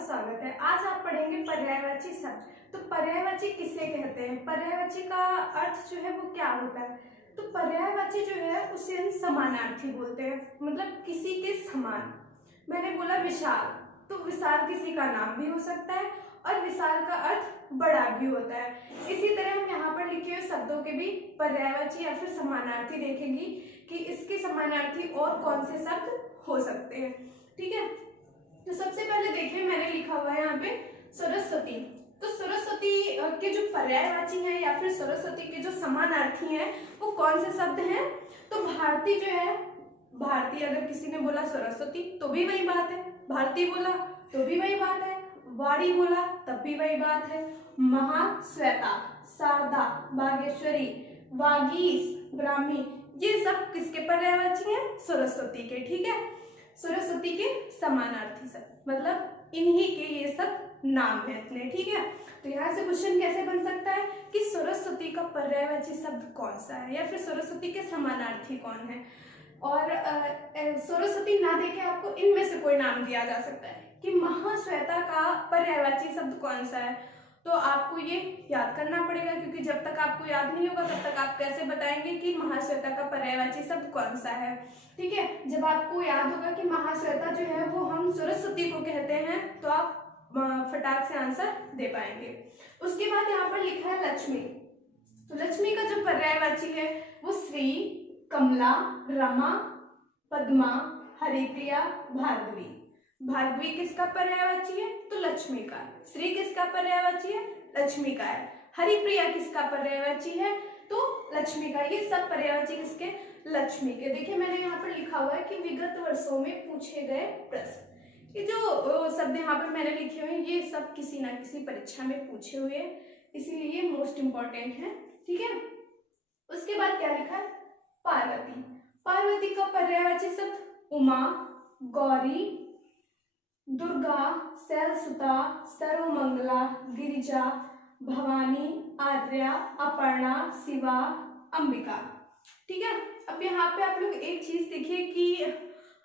स्वागत है। आज आप पढ़ेंगे पर्यायवाची शब्द। तो पर्यायवाची किसे कहते हैं, पर्यायवाची का अर्थ जो है वो क्या होता है। तो पर्यायवाची जो है उसे हम समानार्थी बोलते हैं, मतलब किसी के समान। मैंने बोला विशाल, तो विशाल किसी का नाम भी हो सकता है और विशाल का अर्थ बड़ा भी होता है। इसी तरह हम यहाँ पर लिखे हुए शब्दों के भी पर्यायवाची या फिर समानार्थी देखेंगी कि इसके समानार्थी और कौन से शब्द हो सकते हैं। ठीक है, तो सबसे पहले देखिए मैंने लिखा हुआ है यहाँ पे सरस्वती। तो सरस्वती के जो पर्यायवाची हैं या फिर सरस्वती के जो समानार्थी हैं वो कौन से शब्द हैं। तो भारती जो है, भारती अगर किसी ने बोला सरस्वती तो भी वही बात है, भारती बोला तो भी वही बात है, वाणी बोला तब भी वही बात है, महाश्वेता, शारदा, बागेश्वरी, वागीश, ब्राह्मी, ये सब किसके पर्यायवाची हैं, सरस्वती के। ठीक है, सरस्वती के समानार्थी शब्द, मतलब इन्हीं के ये सब नाम है इतने। ठीक है, तो यहाँ से क्वेश्चन कैसे बन सकता है कि सरस्वती का पर्यायवाची शब्द कौन सा है या फिर सरस्वती के समानार्थी कौन है। और सरस्वती ना देके आपको इनमें से कोई नाम दिया जा सकता है कि महाश्वेता का पर्यायवाची शब्द कौन सा है। तो आपको ये याद करना पड़ेगा, क्योंकि जब तक आपको याद नहीं होगा तब तक आप कैसे बताएंगे कि महाश्वेता का पर्यायवाची शब्द कौन सा है। ठीक है, जब आपको याद होगा कि महाश्वेता जो है वो हम सरस्वती को कहते हैं तो आप फटाक से आंसर दे पाएंगे। उसके बाद यहाँ पर लिखा है लक्ष्मी। तो लक्ष्मी का जो पर्यायवाची है वो श्री, कमला, रमा, पद्मा, हरिप्रिया, भार्गवी। भार्गवी किसका पर्यायवाची है, तो लक्ष्मी का। श्री किसका पर्यायवाची है, लक्ष्मी का है। हरिप्रिया किसका पर्यायवाची है, तो लक्ष्मी का। ये सब पर्यायवाची किसके, लक्ष्मी के। देखिए मैंने यहाँ पर लिखा हुआ है कि विगत वर्षों में पूछे गए प्रश्न। ये जो शब्द यहाँ पर मैंने लिखे हुए हैं ये सब किसी ना किसी परीक्षा में पूछे हुए हैं, इसीलिए मोस्ट इंपॉर्टेंट है। ठीक है, उसके बाद क्या लिखा है, पार्वती। पार्वती का पर्यायवाची शब्द उमा, गौरी, दुर्गा, शैलसुता, सर्वमंगला, गिरिजा, भवानी, आर्या, अपर्णा, शिवा, अंबिका। ठीक है, अब यहाँ पे आप लोग एक चीज देखिए कि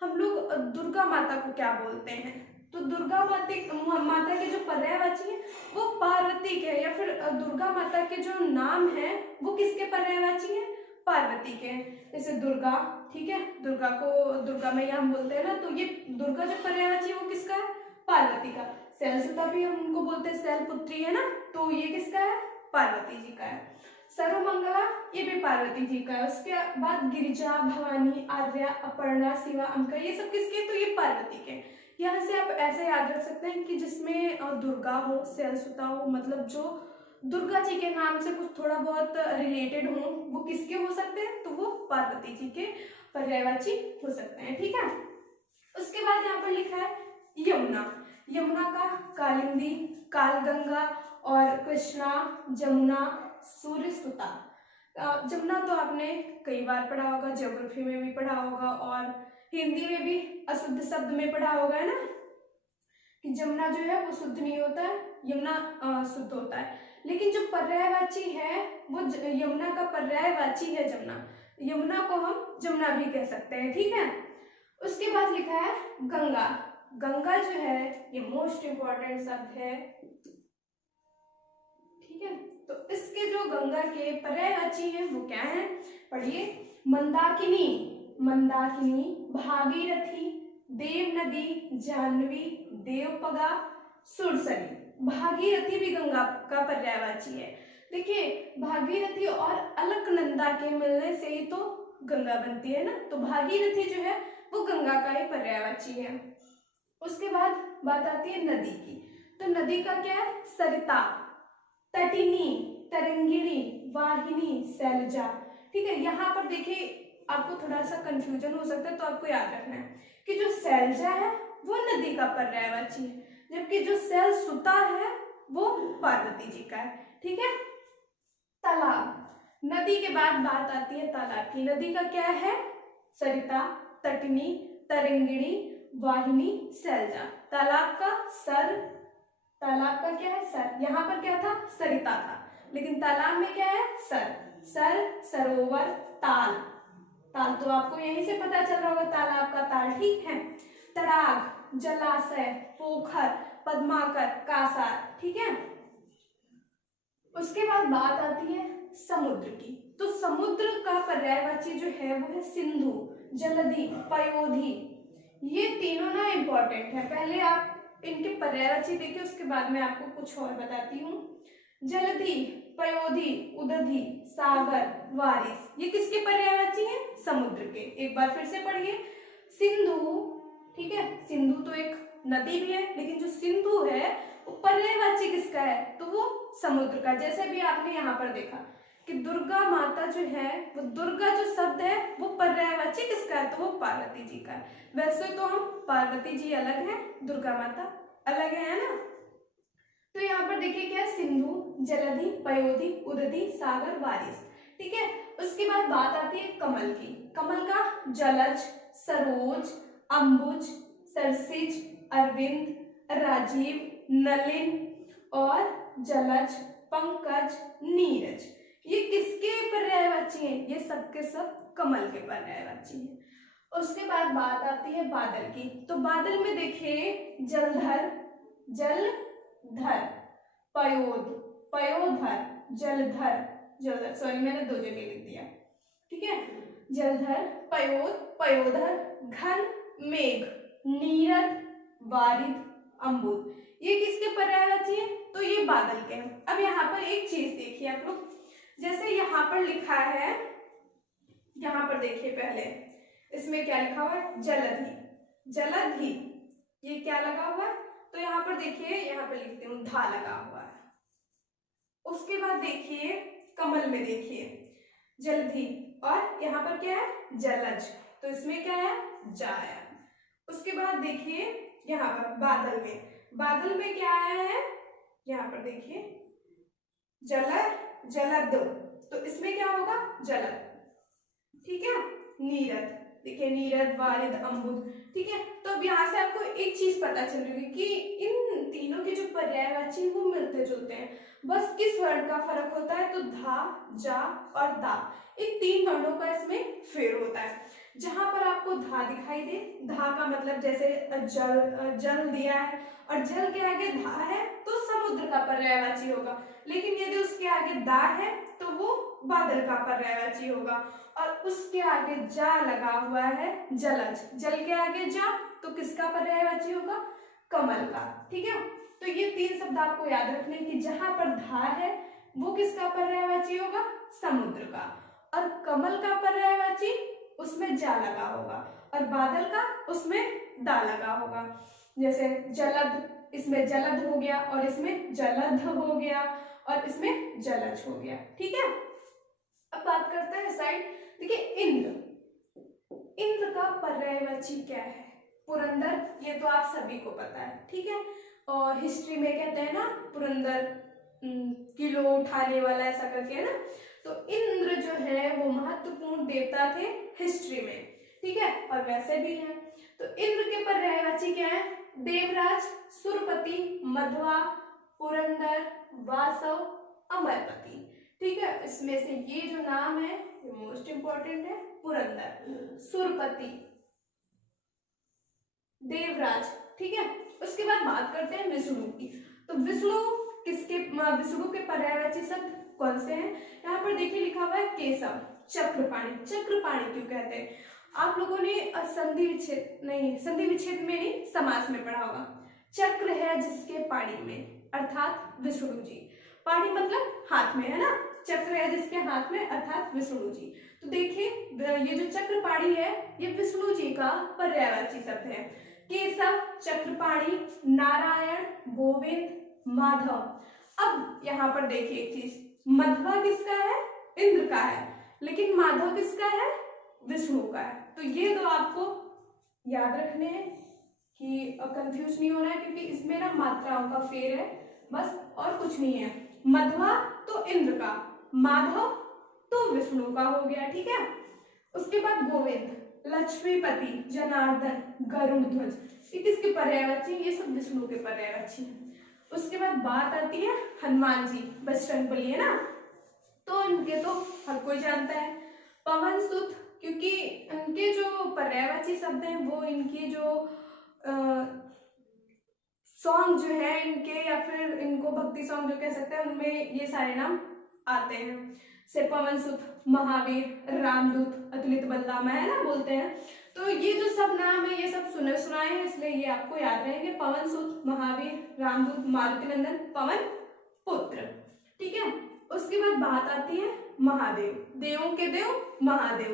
हम लोग दुर्गा माता को क्या बोलते हैं। तो दुर्गा माता के जो पर्यायवाची है वो पार्वती के, या फिर दुर्गा माता के जो नाम है वो किसके पर्यायवाची है, पार्वती के। जैसे दुर्गा, ठीक है, दुर्गा को दुर्गा मैया हम बोलते हैं ना, तो ये दुर्गा जो पर्यायवाची है वो किसका है, पार्वती का। शैलसुता भी हम उनको बोलते हैं, शैलपुत्री है ना, तो ये किसका है, पार्वती जी का है। सर्वमंगला ये भी पार्वती जी का है। उसके बाद गिरिजा, भवानी, आर्या, अपर्णा, शिवा, अंबिका, ये सब किसके, तो ये पार्वती के। यहाँ से आप ऐसे याद रख सकते हैं कि जिसमें दुर्गा हो, शैलसुता हो, मतलब जो दुर्गा जी के नाम से कुछ थोड़ा बहुत रिलेटेड हो, वो किसके हो सकते हैं, तो वो पार्वती जी के पर्यायवाची हो सकते हैं। ठीक है, उसके बाद यहाँ पर लिखा है यमुना। यमुना का कालिंदी, कालगंगा और कृष्णा, जमुना, सूर्यसुता। जमुना तो आपने कई बार पढ़ा होगा, ज्योग्राफी में भी पढ़ा होगा और हिंदी में भी अशुद्ध शब्द में पढ़ा होगा, है ना, कि जमुना जो है वो शुद्ध नहीं होता है, यमुना शुद्ध होता है। लेकिन जो पर्यायवाची है वो यमुना का पर्यायवाची है जमुना। यमुना को हम जमुना भी कह सकते हैं। ठीक है, उसके बाद लिखा है गंगा। गंगा जो है ये मोस्ट इंपॉर्टेंट शब्द है। ठीक है, तो इसके जो गंगा के पर्यायवाची हैं वो क्या है, पढ़िए। मंदाकिनी, मंदाकिनी, भागीरथी, देव नदी, जाह्नवी, देवपगा, सुरसरी। भागीरथी भी गंगा का पर्यायवाची है। देखिए भागीरथी और अलकनंदा के मिलने से ही तो गंगा बनती है ना, तो भागीरथी जो है वो गंगा का ही पर्यायवाची है। उसके बाद बात आती है नदी की। तो नदी का क्या है, सरिता, तटिनी, तरंगिणी, वाहिनी, शैलजा। ठीक है, यहाँ पर देखिए आपको थोड़ा सा कंफ्यूजन हो सकता है, तो आपको याद रखना है कि जो शैलजा है वो नदी का पर्यायवाची है, जबकि जो शैलसुता है वो पार्वती जी का है। ठीक है, तालाब। नदी के बाद बात आती है तालाब की। नदी का क्या है, सरिता, तटिनी, तरंगिणी, वाहिनी, शैलजा। तालाब का सर, तालाब का क्या है, सर। यहाँ पर क्या था, सरिता था, लेकिन तालाब में क्या है, सर। सर, सरोवर, ताल। ताल तो आपको यहीं से पता चल रहा होगा, तालाब का ताल। ठीक है, तड़ाग, जलाशय, पोखर, पद्माकर, कासार, ठीक है। उसके बाद बात आती है समुद्र की। तो समुद्र का पर्यायवाची जो है वो है सिंधु, जलधि, पयोधि। ये तीनों ना इम्पोर्टेंट है, पहले आप इनके पर्यायवाची देखिए, उसके बाद मैं आपको कुछ और बताती हूँ। जलधि, पयोधि, उदधि, सागर, वारिस, ये किसके पर्यायवाची हैं? समुद्र के। एक बार फिर से पढ़िए। सिंधु, ठीक है, सिंधु तो एक नदी भी है, लेकिन जो सिंधु है वो पर्यायवाची किसका है? तो वो समुद्र का। जैसे भी आपने यहाँ पर देखा कि दुर्गा माता जो है, वो दुर्गा जो शब्द है वो पर्यायवाची किसका है? तो वो पार्वती जी का है। वैसे तो हम पार्वती जी अलग है, दुर्गा माता अलग है ना। तो यहाँ पर देखिए क्या है? सिंधु, जलधि, पयोधि, उदधि, सागर, वारिस, ठीक है। उसके बाद बात आती है कमल की। कमल का जलज, सरोज, अंबुज, सरसिज, अरविंद, राजीव, नलिन और जलज, पंकज, नीरज, ये किसके पर्यायवाची हैं? ये सबके सब कमल के पर्यायवाची हैं। उसके बाद बात आती है बादल की। तो बादल में देखिए जलधर, जलधर, पयोध, पयोधर, जलधर, जलधर, सॉरी मैंने दो जगह लिख दिया, ठीक है। जलधर, पयोध, पयोधर, घन, मेघ, नीरद, वारिद, अम्बुद, ये किसके पर्यायवाची है? तो ये बादल के हैं। अब यहाँ पर एक चीज देखिए आप लोग, जैसे यहाँ पर लिखा है, यहाँ पर देखिए पहले इसमें क्या लिखा हुआ है? जलधि, जलधि, ये क्या लगा हुआ है? तो यहाँ पर देखिए, यहाँ पर लिखती हूँ धा लगा हुआ है। उसके बाद देखिए कमल में देखिए जलधि, और यहाँ पर क्या है? जलज, तो इसमें क्या है? जाया। उसके बाद देखिए यहाँ पर बादल में, बादल में क्या आया है? यहाँ पर देखिए जलद, जलद, तो इसमें क्या होगा? जलद, ठीक है। नीरद, देखिए नीरद, वारिद, अम्बुद, ठीक है। तो अब यहाँ से आपको एक चीज पता चल रही है कि इन तीनों के जो पर्यायवाची वो मिलते जुलते हैं, बस किस वर्ण का फर्क होता है? तो धा, जा और दा, इन तीन वर्णों का इसमें फेर होता है। जहां पर आपको धा दिखाई दे, धा का मतलब जैसे जल, जल दिया है और जल के आगे धा है तो समुद्र का पर्यायवाची होगा, लेकिन यदि उसके आगे दा है तो वो बादल का पर्यायवाची होगा, और उसके आगे जा लगा हुआ है जलज, जल के आगे जा तो किसका पर्यायवाची होगा? कमल का, ठीक है। तो ये तीन शब्द आपको याद रखने कि जहां पर धा है वो किसका पर्यायवाची होगा? समुद्र का, और कमल का पर्यायवाची उसमें जा लगा होगा, और बादल का उसमें दा लगा होगा। जैसे जलद, इसमें जलद हो गया, और इसमें जलध हो गया, और इसमें जलज हो गया, ठीक है। अब बात करते हैं साइड, देखिए इंद्र, इंद्र का पर्यायवाची क्या है? पुरंदर, ये तो आप सभी को पता है, ठीक है। और हिस्ट्री में कहते हैं ना पुरंदर किलो उठाने वाला, ऐसा करके है ना। तो इंद्र जो है वो महत्वपूर्ण देवता थे हिस्ट्री में, ठीक है, और वैसे भी हैं। तो इंद्र के पर्यायवाची क्या है? देवराज, सुरपति, मध्वा, पुरंदर, वासव, अमरपति, ठीक है। इसमें से ये जो नाम है ये मोस्ट इंपॉर्टेंट है, पुरंदर, सुरपति, देवराज, ठीक है। उसके बाद बात करते हैं विष्णु की। तो विष्णु किसके, विष्णु के पर्यायवाची शब्द कौन से हैं? यहाँ पर देखिए लिखा हुआ है केशव, चक्रपाणि, चक्रपाणि क्यों कहते हैं? आप लोगों ने संधि विच्छेद नहीं, संधि विच्छेद में नहीं, समास में पढ़ा होगा। चक्र है जिसके पाणी में, अर्थात विष्णु जी, पाणी मतलब हाथ में, है ना। चक्र है जिसके हाथ में, अर्थात विष्णु जी। तो देखिए ये जो चक्रपाणि है ये विष्णु जी का पर्यायवाची शब्द है। केशव, चक्रपाणि, नारायण, गोविंद, माधव। अब यहाँ पर देखिए एक चीज, मध्वा किसका है? इंद्र का है, लेकिन माधव किसका है? विष्णु का है। तो ये दो आपको याद रखने हैं कि कंफ्यूज नहीं होना है, क्योंकि इसमें ना मात्राओं का फेर है बस, और कुछ नहीं है। मध्वा तो इंद्र का, माधव तो विष्णु का हो गया, ठीक है। उसके बाद गोविंद, लक्ष्मीपति, जनार्दन, गरुड़ ध्वज, ये किसके पर्यायवाची? ये सब विष्णु के पर्यायवाची हैं। उसके बाद बात आती है हनुमान जी, बजरंगबली, है ना। तो इनके तो हर कोई जानता है। पवन सुत, क्योंकि इनके जो पर्यायवाची शब्द हैं वो इनकी जो सॉन्ग जो है इनके, या फिर इनको भक्ति सॉन्ग जो कह सकते हैं, उनमें ये सारे नाम आते हैं। से पवन सुत, महावीर, रामदूत, अतुलित बलदामा, है ना, बोलते हैं। तो ये जो सब नाम है ये सब सुने सुनाए हैं, इसलिए ये आपको याद रहेंगे। पवन सुत, महावीर, रामदूत, मारुति नंदन, पवन पुत्र। ठीक है, उसके बाद बात आती है महादेव, देवों के देव महादेव।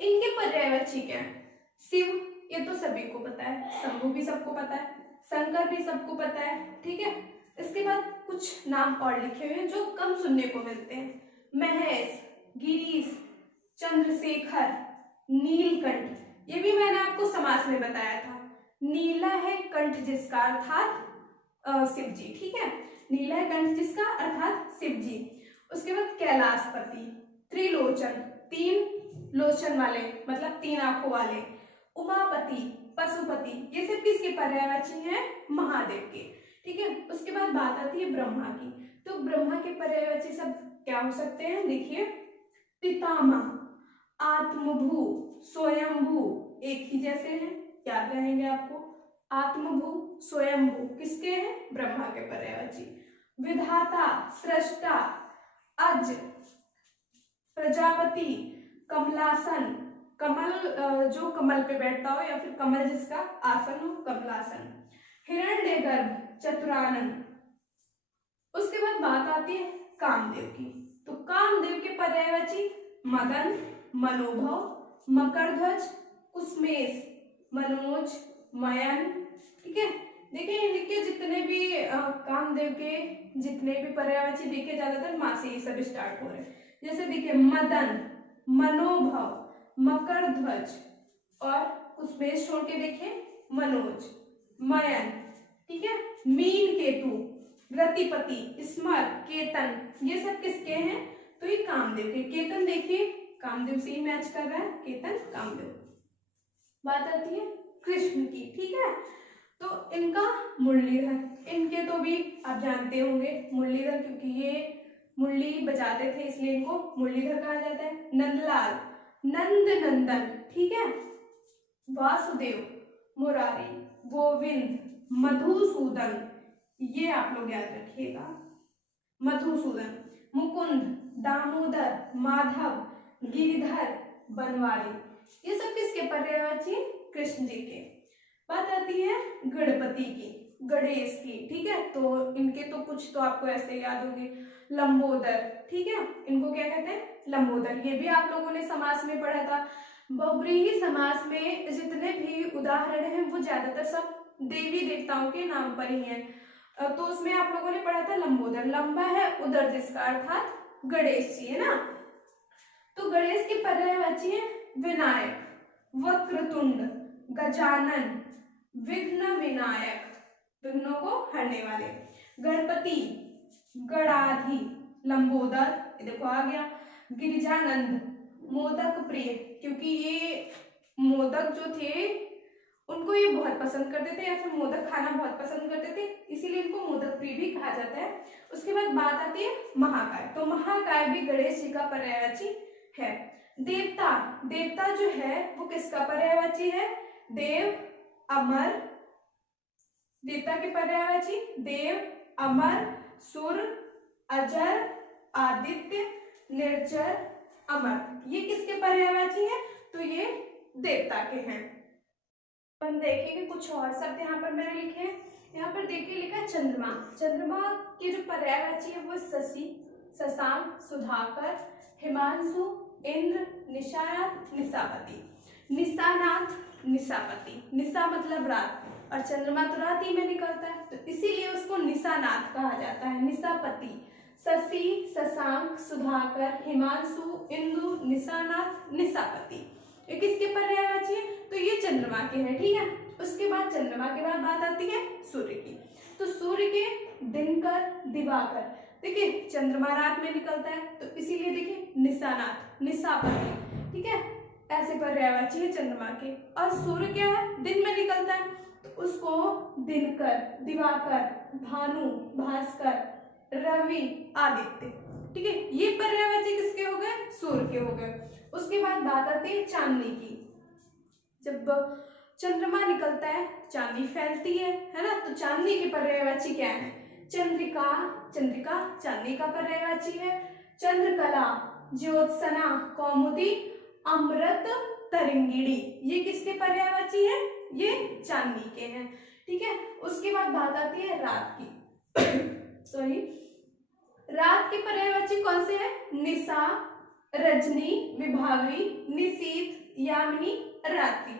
इनके पर्यायवाची क्या है? शिव, ये तो सभी को पता है, शंभु भी सबको पता है, शंकर भी सबको पता है। ठीक है, इसके बाद कुछ नाम और लिखे हुए हैं जो कम सुनने को मिलते हैं। महेश, गिरीश, चंद्रशेखर, नीलकंठ। ये भी मैंने आपको समास में बताया था। नीला है कंठ जिसका अर्थात शिव जी। ठीक है, नीला है कंठ जिसका अर्थात शिव जी। उसके बाद कैलाशपति, त्रिलोचन, 3 लोचन वाले मतलब 3 आंखों वाले, उमापति, पशुपति, ये सब किसके पर्यायवाची हैं? महादेव के। ठीक है, उसके बाद बात आती है ब्रह्मा की। तो ब्रह्मा के पर्यायवाची सब क्या हो सकते हैं? देखिए, पितामह, आत्मभू, स्वयंभू, एक ही जैसे हैं, याद रहेंगे आपको। आत्मभू, स्वयंभू किसके हैं? ब्रह्मा के पर्यायवाची। विधाता, सृष्टा, अज, प्रजापति, कमलासन, कमल जो कमल पे बैठता हो या फिर कमल जिसका आसन हो, कमलासन। हिरण्यगर्भ, चतुरानन। उसके बाद बात आती है कामदेव की। तो कामदेव के पर्यायवाची मदन, मनोभव, मकरध्वज, कुसमेश, मनोज, मयन। ठीक है, देखिए इनके जितने भी कामदेव के जितने भी पर्यायवाची देखे ज्यादातर माँ से ही सब स्टार्ट हो रहे हैं। जैसे देखिए मदन, मनोभव, मकरध्वज और कुसमेश छोड़ के देखें मनोज, मयन। ठीक है, मीन केतु, रतिपति, स्मर, केतन, ये सब किसके हैं? तो ये कामदेव के। केतन देखिए कामदेव से ही मैच कर रहा है, केतन कामदेव। बात आती है कृष्ण की। ठीक है, तो इनका मुरलीधर, इनके तो भी आप जानते होंगे मुरलीधर, क्योंकि ये मुरली बजाते थे इसलिए इनको मुरलीधर कहा जाता है। नंदलाल, नंद नंदन। ठीक है, वासुदेव, मुरारी, गोविंद, मधुसूदन, ये आप लोग याद रखिएगा, मधुसूदन। मुकुंद, दामोदर, माधव, गिरिधर, बनवारी। ये सब किसके पर्यायवाची? कृष्ण जी के। बात आती है गणपति की, गणेश की। ठीक है, तो इनके तो कुछ तो आपको ऐसे याद होंगे। लंबोदर, ठीक है, इनको क्या कहते हैं? लंबोदर। ये भी आप लोगों ने समास में पढ़ा था। बहुब्रीहि समास में जितने भी उदाहरण हैं वो ज्यादातर सब देवी देवताओं के नाम पर ही हैं। तो उसमें आप लोगों ने पढ़ा था लंबोदर, लंबा है उदर जिसका अर्थात गणेश जी, है ना। तो गणेश की पर्यायवाची है विनायक, वक्रतुंड, गजानन, विघ्न विनायक, विघ्नों को हरने वाले। गणपति, गणाधि, लंबोदर, देखो आ गया। गिरिजानंद, मोदक प्रिय, क्योंकि ये मोदक जो थे उनको ये बहुत पसंद करते थे, या फिर मोदक खाना बहुत पसंद करते थे, इसीलिए इनको मोदक प्रिय भी कहा जाता है। उसके बाद बात आती है महाकाय। तो महाकाय भी गणेश जी का पर्यायवाची है। देवता, देवता जो है वो किसका पर्यायवाची है? देव, अमर, देवता के पर्यायवाची देव, अमर, सुर, अजर, आदित्य, निर्जर, अमर। ये किसके पर्यायवाची है? तो ये देवता के हैं। हम देखेंगे कुछ और शब्द यहाँ पर मैंने लिखे हैं। यहाँ पर देखिए लिखा है चंद्रमा। चंद्रमा की जो पर्यायवाची है वो शशि, शशांक, सुधाकर, हिमांशु, इंद्र, निशानाथ, निशापति। निशानाथ, निशापति, निशा मतलब रात और चंद्रमा तो रात ही में निकलता है, तो इसीलिए उसको निशानाथ कहा जाता है। निशापति, शशि, शशांक, सुधाकर, हिमांशु, इंदु, निशानाथ, निशापति। ये किसके पर्यायवाची है? तो ये चंद्रमा के हैं। ठीक है, उसके बाद चंद्रमा के बाद बात आती है सूर्य की। तो सूर्य के दिनकर, दिवाकर। देखिए चंद्रमा रात में निकलता है तो इसीलिए देखिए निशानाथ, निशापति। ठीक है, ऐसे पर्यायवाची है चंद्रमा के। और सूर्य क्या है? दिन में निकलता है तो उसको दिनकर, दिवाकर, भानु, भास्कर, रवि, आदित्य। ठीक है, ये पर्यायवाची किसके हो गए? सूर्य के हो गए। उसके बाद बात आती है चांदनी की। जब चंद्रमा निकलता है, चांदनी फैलती है ना। तो चांदनी की पर्यायवाची क्या है? चंद्रिका, चंद्रिका चांदनी का पर्यायवाची है। चंद्रकला, ज्योत्सना, कौमुदी, अमृत तरंगिणी, ये किसके पर्यायवाची है? ये चांदनी के हैं, ठीक है। उसके बाद बात आती है रात की सॉरी, रात के पर्यायवाची कौन से हैं? निशा, रजनी, विभावरी, निशीथ, यामिनी, रात्रि।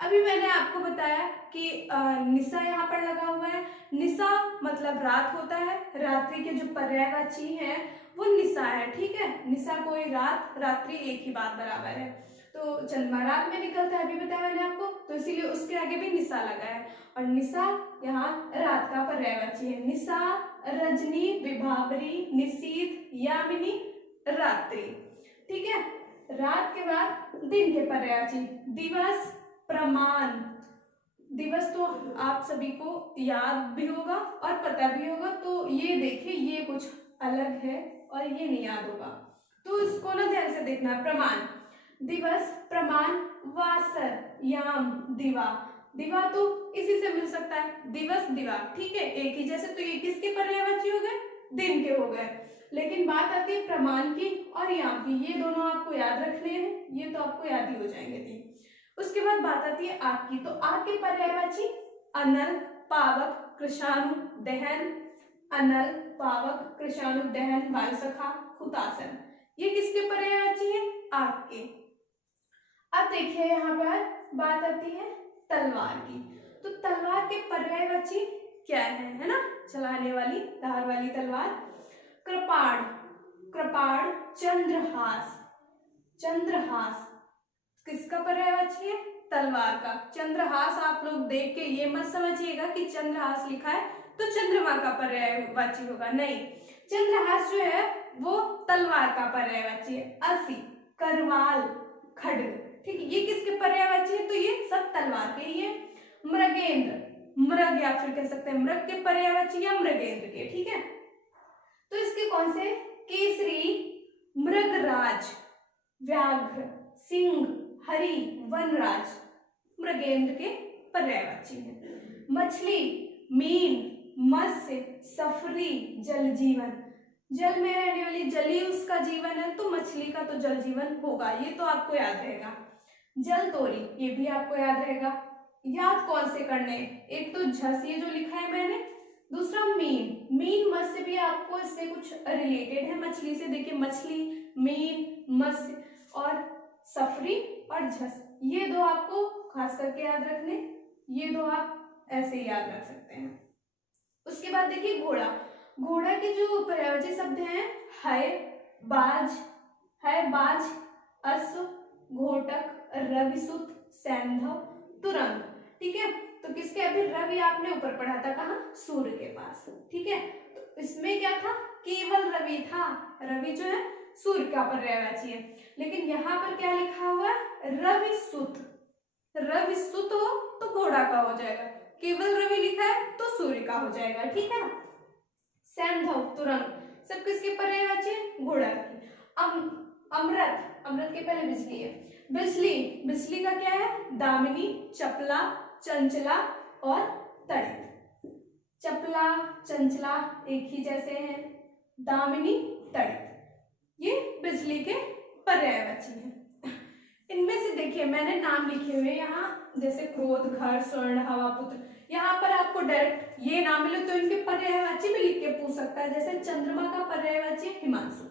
अभी मैंने आपको बताया कि निशा यहाँ पर लगा हुआ है। निशा मतलब रात होता है, रात्रि के जो पर्यायवाची हैं वो निशा है, ठीक है। निशा कोई रात, रात्रि एक ही बात बराबर है। तो चंद्रमा रात में निकलता है, अभी बताया मैंने आपको, तो इसीलिए उसके आगे भी निशा लगा है। और निशा यहाँ रात का पर्यायवाची है। निशा, रजनी, विभावरी, निशीथ, यामिनी, रात्रि, ठीक है। रात के बाद दिन के पर्यायवाची, दिवस, प्रमाण। दिवस तो आप सभी को याद भी होगा और पता भी होगा, तो ये देखिए ये कुछ अलग है और ये नहीं याद होगा, तो इसको ना ध्यान से देखना। प्रमाण, दिवस, प्रमाण, वासर, याम, दिवा। दिवा तो इसी से मिल सकता है, दिवस, दिवा, ठीक है, एक ही जैसे। तो ये किसके पर्यायवाची हो गए? दिन के हो गए। लेकिन बात आती है प्रमाण की और याम की, ये दोनों आपको याद रखने हैं, ये तो आपको याद ही हो जाएंगे तीन। उसके बाद बात आती है आग की, तो आग के पर्यायवाची अनल, पावक, कृशाणु, दहन। अनल, पावक, कृशाणु, दहन, वायुसखा, हुतासन, ये किसके पर्यायवाची है? आग के। अब देखिए यहाँ पर बात आती है तलवार की, तो तलवार के पर्यायवाची क्या है ना? चलाने वाली, धार वाली तलवार। कृपाण, कृपाण, चंद्रहास, चंद्रहास किसका पर्यायवाची है? तलवार का। चंद्रहास आप लोग देख के ये मत समझिएगा कि चंद्रहास लिखा है तो चंद्रमा का पर्यायवाची होगा, नहीं। चंद्रहास जो है वो तलवार का पर्यायवाची है। असी, करवाल, खड्ग, ठीक है, ये किसके पर्यायवाची है? तो ये सब तलवार के ही है। मृगेंद्र, मृग या फिर कह सकते हैं मृग के पर्यायवाची या मृगेंद्र के, ठीक है। तो इसके कौन से? केसरी, मृगराज, व्याघ्र, सिंह, हरि, वनराज, मृगेंद्र के पर्यायवाची है। मछली, मीन, मत्स्य, सफरी, जल जीवन, जल में रहने वाली, जली उसका जीवन है, तो मछली का तो जल जीवन होगा, ये तो आपको याद रहेगा। जल तोरी, ये भी आपको याद रहेगा। याद कौन से करने? एक तो झस, ये जो लिखा है मैंने, दूसरा मीन, मीन मत्स्य भी आपको इससे कुछ रिलेटेड है मछली से। देखिए मछली, मीन, मत्स्य और सफरी और झस, ये दो आपको खास करके याद रखने, ये दो आप ऐसे ही याद रख सकते हैं। उसके बाद देखिए घोड़ा, घोड़ा के जो पर्यायवाची शब्द हैं है बाज, है बाज, अश्व, घोटक, रविसुत, सैंधव, तुरंग, ठीक है। तो किसके? अभी रवि आपने ऊपर पढ़ा था, कहाँ? सूर्य के पास, ठीक है। तो इसमें क्या था? केवल रवि था, रवि जो है सूर्य का पर्यायवाची है। लेकिन यहाँ पर क्या लिखा हुआ है? रविसुत, रविसुत हो तो घोड़ा का हो जाएगा, केवल रवि लिखा है तो सूर्य का हो जाएगा, ठीक है। सैंधव, तुरंग, सब किसके पर्यायवाची है? घोड़ा की। अमृत, अमृत के पहले बिजली है। बिजली, बिजली का क्या है? दामिनी, चपला, चंचला और तड़ित। चपला, चंचला एक ही जैसे हैं, दामिनी, तड़ित, ये बिजली के पर्यायवाची हैं। इनमें से देखिए मैंने नाम लिखे हुए यहाँ, जैसे क्रोध, घर, स्वर्ण, हवा, पुत्र, यहाँ पर आपको डायरेक्ट ये नाम मिले तो इनके पर्यायवाची भी लिख के पूछ सकता है। जैसे चंद्रमा का पर्यायवाची हिमांशु,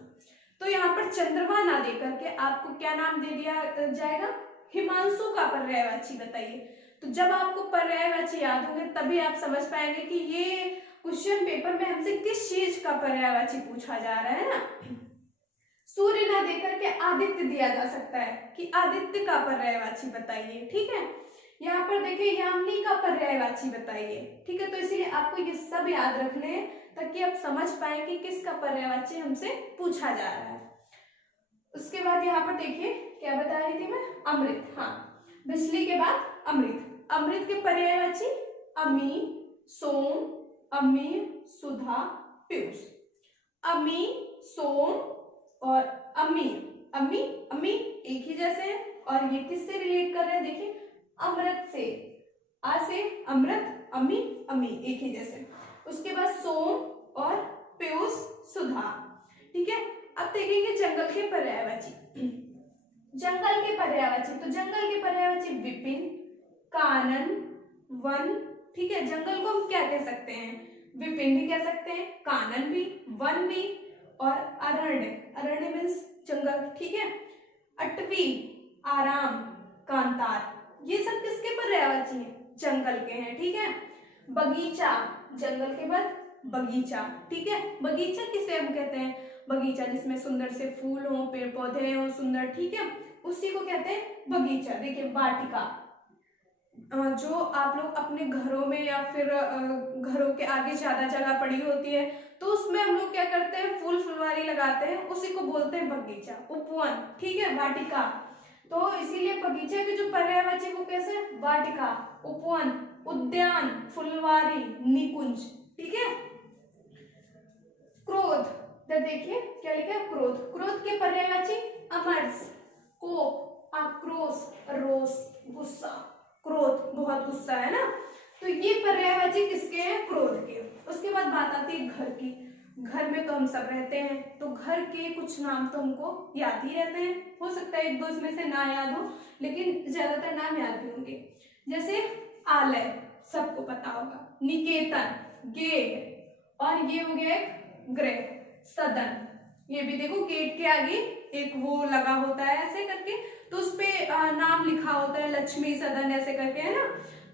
तो यहाँ पर चंद्रमा ना दे करके आपको क्या नाम दे दिया जाएगा? हिमांशु का पर्यायवाची बताइए। तो जब आपको पर्यायवाची याद होंगे तभी आप समझ पाएंगे कि ये क्वेश्चन पेपर में हमसे किस चीज का पर्यायवाची पूछा जा रहा है ना। सूर्य ना देकर के आदित्य दिया जा सकता है कि आदित्य का पर्यायवाची बताइए, ठीक है। यहाँ पर देखिए यामिनी का पर्यायवाची बताइए, ठीक है। तो इसीलिए आपको ये सब याद रखने हैं ताकि आप समझ पाए कि किसका पर्यायवाची हमसे पूछा जा रहा है। उसके बाद यहाँ पर देखिए क्या बता रही थी मैं? अमृत, हाँ, बिजली के बाद अमृत। अमृत के पर्यायवाची अमी, सोम, अमीर, सुधा, पीयूष। अमी, सोम और अमीर, अमी, अमी एक ही जैसे हैं और ये किससे रिलेट कर रहे हैं? देखिए अमृत से, आ से अमृत, अमी अमी एक ही जैसे। उसके बाद सोम और पीयूष सुधा। ठीक है, अब देखेंगे जंगल के पर्यायवाची। जंगल के पर्यायवाची, तो जंगल के पर्यायवाची विपिन, कानन, वन। ठीक है, जंगल को हम क्या कह सकते हैं, विपिन भी कह सकते हैं, कानन भी, वन भी, और अरण्य, अरण्य मीन्स जंगल। ठीक है, अटवी, आराम, कांतार, ये सब किसके पर्यायवाची हैं, जंगल के हैं। ठीक है, बगीचा, जंगल के बाद बगीचा। ठीक है, बगीचा किसे हम कहते हैं, बगीचा जिसमें सुंदर से फूल हो, पेड़ पौधे हो सुंदर। ठीक है, उसी को कहते हैं बगीचा। देखिए वाटिका, जो आप लोग अपने घरों में या फिर घरों के आगे ज्यादा जगह पड़ी होती है तो उसमें हम लोग क्या करते हैं, फूल फुलवारी लगाते हैं, उसी को बोलते हैं बगीचा, उपवन। ठीक है, वाटिका। तो इसीलिए बगीचे के जो पर्यायवाची वो कैसे, वाटिका, उपवन, उद्यान, फुलवारी, निकुंज। ठीक है, क्रोध, तो देखिए क्या लिखा है, क्रोध, क्रोध के पर्यायवाची अमर्ष, कोप, आक्रोश, रोष, गुस्सा। क्रोध बहुत गुस्सा है ना, तो ये पर्यायवाची किसके हैं, क्रोध के। उसके बाद बात आती है घर की। घर में तो हम सब रहते हैं, तो घर के कुछ नाम तो हमको याद ही रहते हैं, हो सकता है एक दो इसमें से ना याद हो, लेकिन ज्यादातर नाम याद भी होंगे। जैसे आलय, सबको पता होगा, निकेतन, गेट, और ये हो गया एक गृह, सदन। ये भी देखो गेट के आगे एक वो लगा होता है ऐसे करके, तो उसपे नाम लिखा होता है, लक्ष्मी सदन ऐसे करके, है ना,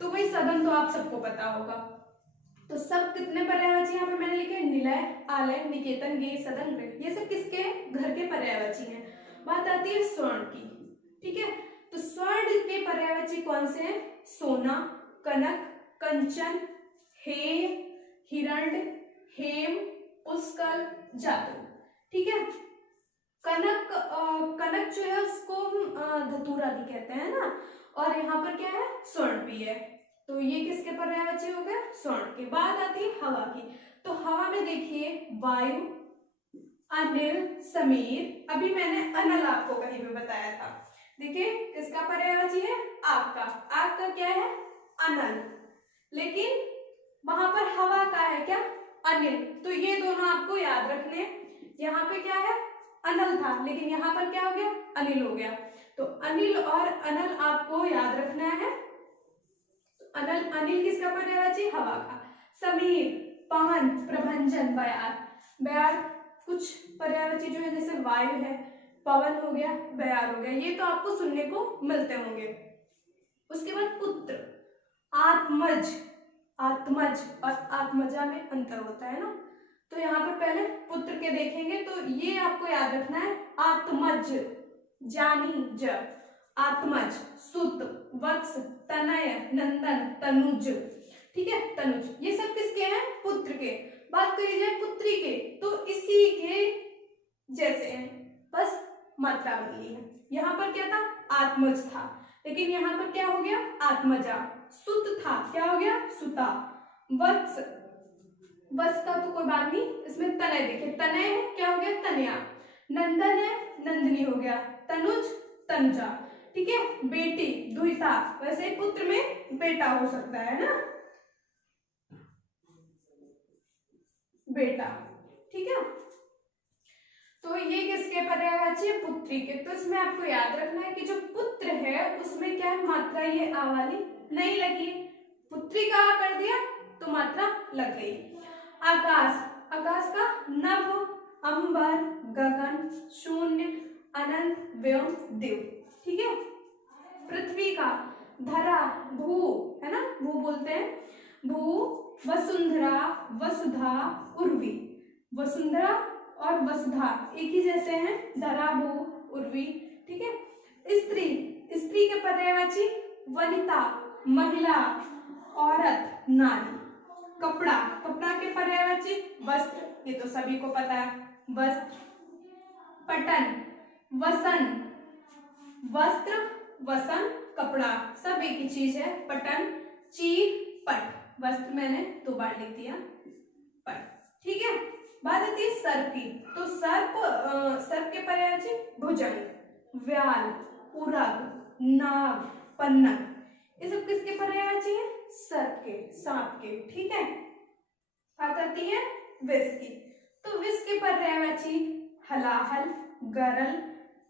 तो वही सदन तो आप सबको पता होगा। तो सब कितने पर्यायवाची यहाँ पे मैंने लिखे, निलय, आलय, निकेतन, गे, सदन, गृह, ये सब किसके हैं, घर के पर्यायवाची हैं। बात आती है स्वर्ण की। ठीक है, तो स्वर्ण के पर्यायवाची कौन से हैं, सोना, कनक, कंचन, हे, हिरण्य, हेम, पुष्कर, जादू। ठीक है, कनक, कनक जो है उसको हम धतूरा भी कहते हैं ना, और यहाँ पर क्या है, स्वर्ण भी है। तो ये किसके पर्यायवाची हो गए, स्वर्ण के। बाद आती है हवा की। तो हवा में देखिए वायु, अनिल, समीर। अभी मैंने अनल आपको कहीं पे बताया था, देखिए किसका पर्यायवाची है, आग का। आग का क्या है, अनल, लेकिन वहां पर हवा का है क्या, अनिल। तो ये दोनों आपको याद रखने, यहाँ पे क्या है, अनल था, लेकिन यहाँ पर क्या हो गया, अनिल हो गया। तो अनिल और अनल आपको याद रखना है। अनल, अनिल किसका पर्यायवाची, हवा का। समीर, पवन, प्रभंजन, बयार। बयार कुछ पर्यायवाची जो है, जैसे वायु है, पवन हो गया, बयार हो गया, ये तो आपको सुनने को मिलते होंगे। उसके बाद पुत्र, आत्मज, आत्मज और आत्मजा में अंतर होता है ना, तो यहाँ पर पहले पुत्र के देखेंगे, तो ये आपको याद रखना है, आत्मज, जानी, ज, आत्मज, सुत, वत्स, तनय, नंदन, तनुज। ठीक है, तनुज, ये सब किसके हैं, पुत्र के। बात करी जाए पुत्री के, तो इसी के जैसे हैं, बस मात्रा बदली है। यहाँ पर क्या था, आत्मज था, लेकिन यहाँ पर क्या हो गया, आत्मजा। सुत था, क्या हो गया, सुता। वत्स, वत्स का तो कोई बात नहीं, इसमें तनय देखिए, तनय है, क्या हो गया, तनया। नंदन है, नंदनी हो गया। तनुज, तनुजा। ठीक है, बेटी, दुहिता, वैसे पुत्र में बेटा हो सकता है ना, बेटा। ठीक है, तो ये किसके पर्यायवाची है, पुत्री के। तो इसमें आपको याद रखना है कि जो पुत्र है उसमें क्या है, मात्रा ये आ वाली नहीं लगी, पुत्री का आ कर दिया तो मात्रा लग गई। आकाश, आकाश का नभ, अंबर, गगन, शून्य, अनंत, व्योम, देव। ठीक है, पृथ्वी का धरा, भू, है ना, भू बोलते हैं, भू, वसुंधरा, वसुधा, उर्वी। वसुंधरा और वसुधा एक ही जैसे हैं, धरा, भू, उर्वी। ठीक है, स्त्री, स्त्री के पर्यायवाची वनिता, महिला, औरत, नारी। कपड़ा, कपड़ा के पर्यायवाची वस्त्र, ये तो सभी को पता है, वस्त्र। पटन, वसन, वस्त्र, वसन, कपड़ा, सब एक ही चीज है, पटन। चीर, पट, वस्त्र मैंने 2 बार लिख दिया, पट। ठीक है, बात आती है सर्प की। तो सर्प, सर्प के पर्यायवाची भुजंग, व्याल, उरग, नाग, पन्नग। ये सब किसके पर्यायवाची है? सर्प के, सांप के। ठीक है, बात आती है विष की। तो विष के पर्यायवाची हलाहल, गरल,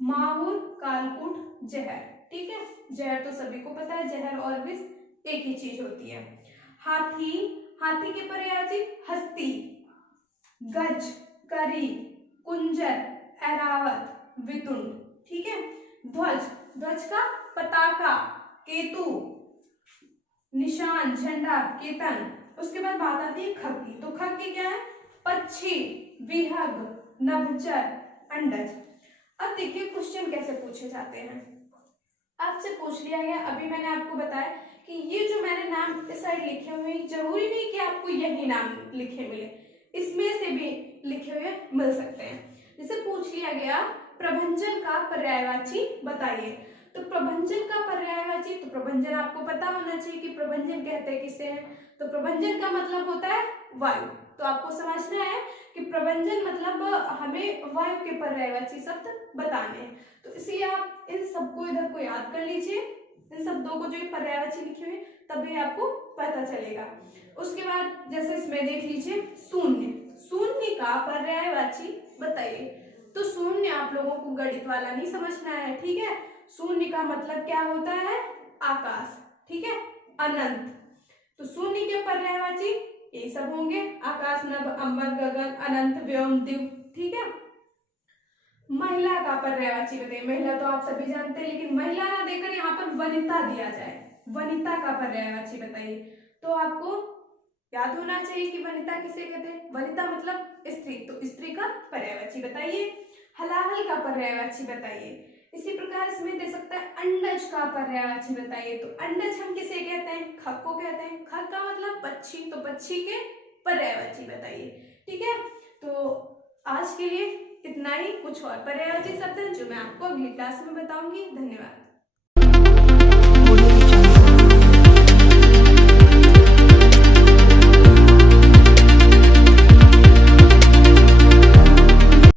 माहुर, कालकूट, जहर। ठीक है, जहर तो सभी को पता है, जहर और विष एक ही चीज होती है। हाथी, हाथी के पर्यायवाची हस्ती, गज, करी, कुंजर, ऐरावत, वितुंड। ठीक है, ध्वज, ध्वज का पताका, केतु, निशान, झंडा, केतन। उसके बाद बात आती है खग की। तो खग की क्या है? पक्षी, विहग, नभचर, अंडज। अब देखिए क्वेश्चन कैसे पूछे जाते हैं। आपसे पूछ लिया गया, अभी मैंने आपको बताया कि ये जो मैंने नाम इस साइड लिखे हुए हैं, जरूरी नहीं कि आपको यही नाम लिखे मिले, इसमें से भी लिखे हुए मिल सकते हैं। जैसे पूछ लिया गया प्रभंजन का पर्यायवाची बताइए। तो प्रभंजन का पर्यायवाची, तो प्रभंजन आपको पता होना चाहिए कि प्रभंजन कहते हैं किसे हैं। तो प्रभंजन का मतलब होता है वायु। तो आपको समझना है कि प्रभंजन मतलब हमें वायु के पर्यायवाची शब्द बताने हैं। तो इसलिए आप इन सबको इधर को याद कर लीजिए, इन शब्दों को जो पर्यायवाची लिखे हुए तभी आपको पता चलेगा। उसके बाद जैसे इसमें देख लीजिए शून्य, शून्य का पर्यायवाची बताइए। तो शून्य आप लोगों को गणित वाला नहीं समझना है, ठीक है। शून्य का मतलब क्या होता है? आकाश, ठीक है, अनंत। तो शून्य के पर्यायवाची ये सब होंगे, आकाश, नभ, अंबर, गगन, अनंत, व्योम, दिव्य। ठीक है, महिला का पर्यायवाची बताइए। महिला तो आप सभी जानते हैं, लेकिन महिला ना देकर यहाँ पर वनिता दिया जाए, वनिता का पर्यायवाची बताइए। तो आपको याद होना चाहिए कि वनिता किसे कहते हैं। वनिता मतलब स्त्री, तो स्त्री का पर्यायवाची बताइए। हलाहल का पर्यायवाची बताइए। इसी प्रकार इसमें दे सकता है अंडज का पर्यायवाची बताइए। तो अंडज हम किसे कहते हैं? खग को कहते हैं। खग का मतलब पक्षी, तो पक्षी के पर्यायवाची बताइए। ठीक है, तो आज के लिए इतना ही। कुछ और पर्यायवाची शब्द हैं जो मैं आपको अगली क्लास में बताऊंगी। धन्यवाद।